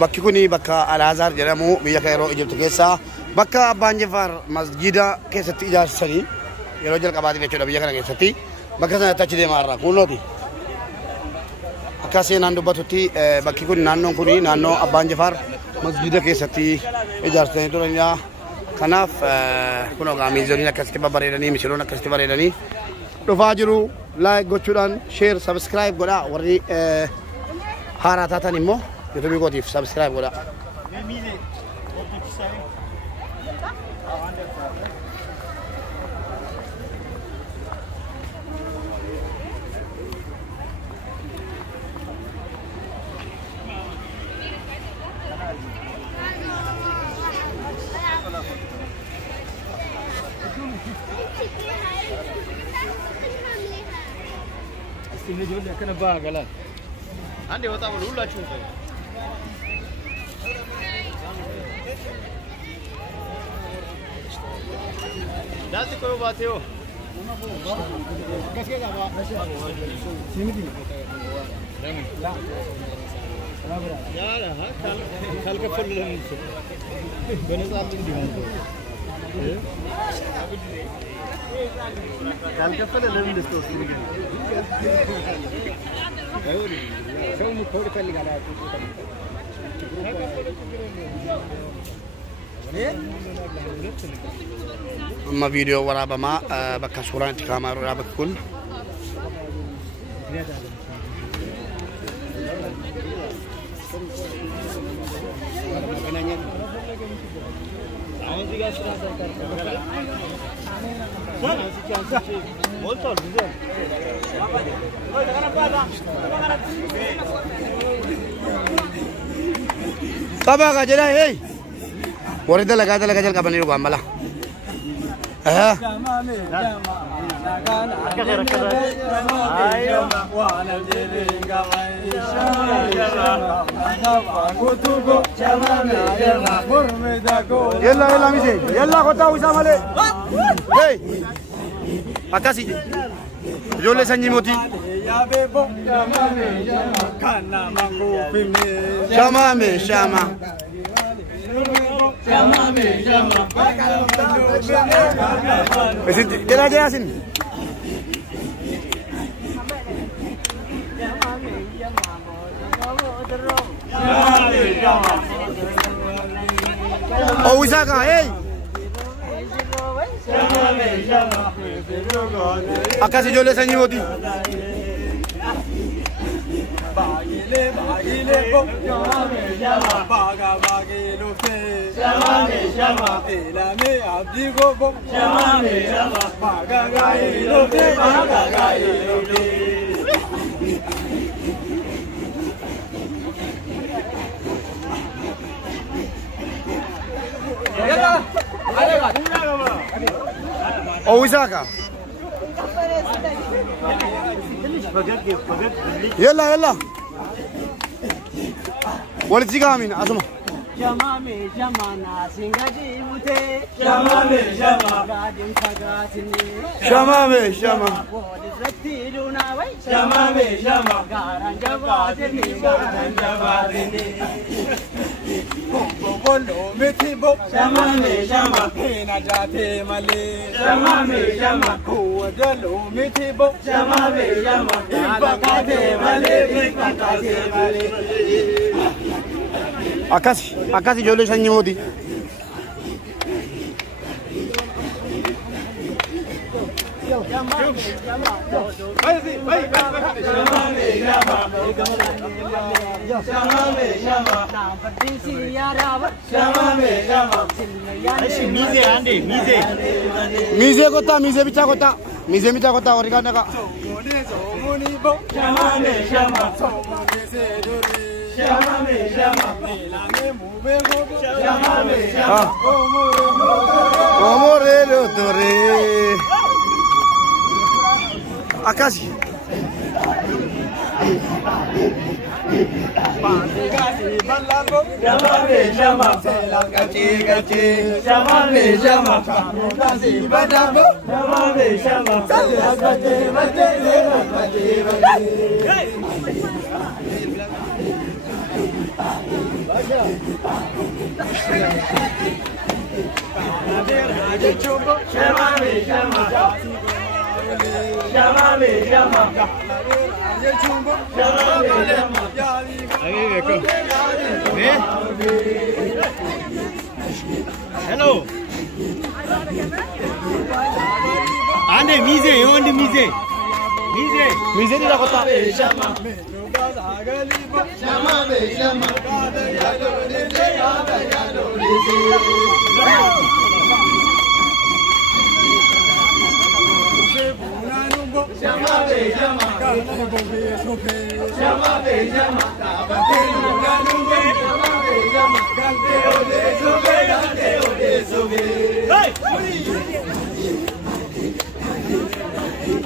bakki kuni bakka Al-Azhar jedhamu biyya Kaayiroo Ijipti keessa bakka Abbaan Jifaar masjida keessatti ijaarsanii yeroo jalqabaatiif jechuudha biyya kana keessatti bakka sanatti achi deemaa irraa kuulooti akka seenaan dubbatutti bakki kun naannoon kuni naannoo Abbaan Jifaar masjida keessatti ijaarsanii turanidha. Kanaaf kun ogaa miizoniin akkasitti babbareedanii mishiroon akkasitti bareedanii dhufaa jiru. Like gochuudhaan share subscribe godhaa warri haaraa taatan immoo YouTube gootiif subscribe godhaa. Ini juga dia kena baga lah. Ande wata mau dulu acu tu. Dah si kau baca yo. Kasih apa? Sini di. Ya dah, kal ke full dalam itu. Benar sahaja di mana? Kal ke full dalam itu sini. Amma video waraabama bakka suuraan itti kaamaa jiru bakki kun Saba ka jela hey warida laga jal kabani ruga mala yalla mise yalla kota usamale hey akasi jole sanyi moti shama me shama Esin kira kira sin. Oh Wisaka, hey. Akasi jole sanyi moti. Bagile bo shama baga bagilo fe shama elame abdi go bo shama baga gailo fe yalla alega oh Wisaka yalla yalla What is coming? Asma. Shama me shama na singaji mute. Shama me shama. Gadin sagasini. Shama me shama. What is retiru na way? Shama me shama. Garanjavadini. Garanjavadini. Bolo metibo. Shama me shama. Hena jate male. Shama me shama. Kuadalo metibo. Shama me shama. Ibakate male. Ibakate male. Akasi jole sanyi moti. Mize kota, mize bicha kota, mize bicha kota origana ka. Shama me shama, elame mube gogo. Shama me shama, omore lotore. Akasi. Hello. Ande mize, onde mize. Mize ni la kota.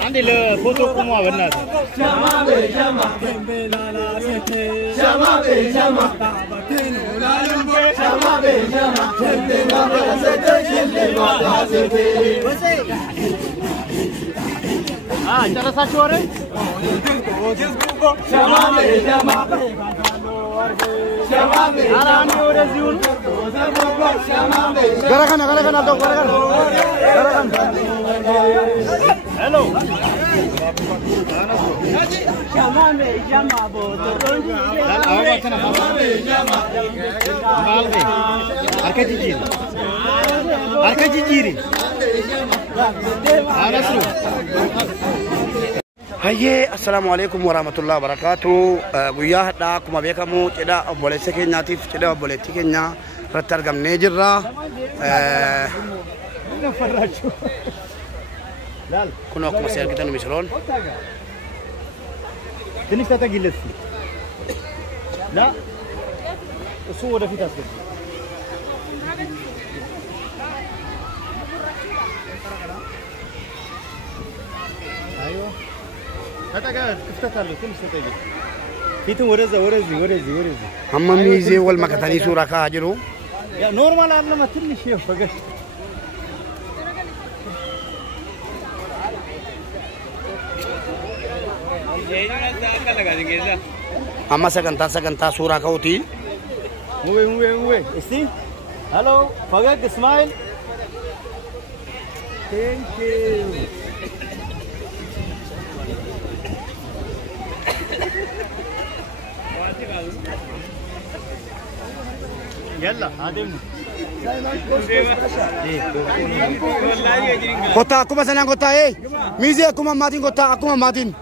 Ande le foto como a verla. Ah, cara sa chore? Garakan dong, garakan. Hello. Arka jijiri. Haye, assalamualaikum warahmatullahi wabarakatuh. Guyyaa hadhaa akkuma beekamu cidha obboleessa keenyaatiif cidha obboleettii keenya irratti argamnee jirra. Kun akkuma si argitan misroon. ትንሽ ተጠጊለት ላ እሱ ወደፊት አስገባ አይዮ ተጠጋ ክፍተት አለው ትንሽ ተጠጊ ፊቱን ወደዚህ አማም ይዜ ወል መከታኒ ሱራ ካጅሩ ያ ኖርማል አለማ ትንሽ ፈገሽ Amma sagantaa suuraa ka'uuti. Move. See? Hello. Forget the smile. Thank you. Yalla, adem. Kota akuma sanan kota Mize akuma matin kota akuma matin.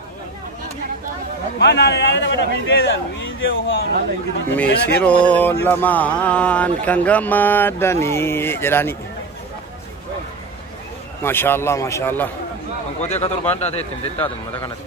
Misiro lamaan kan gammadani jedhani. Mashallah. Angkotnya katur banda teh tim deta tuh mata kanat.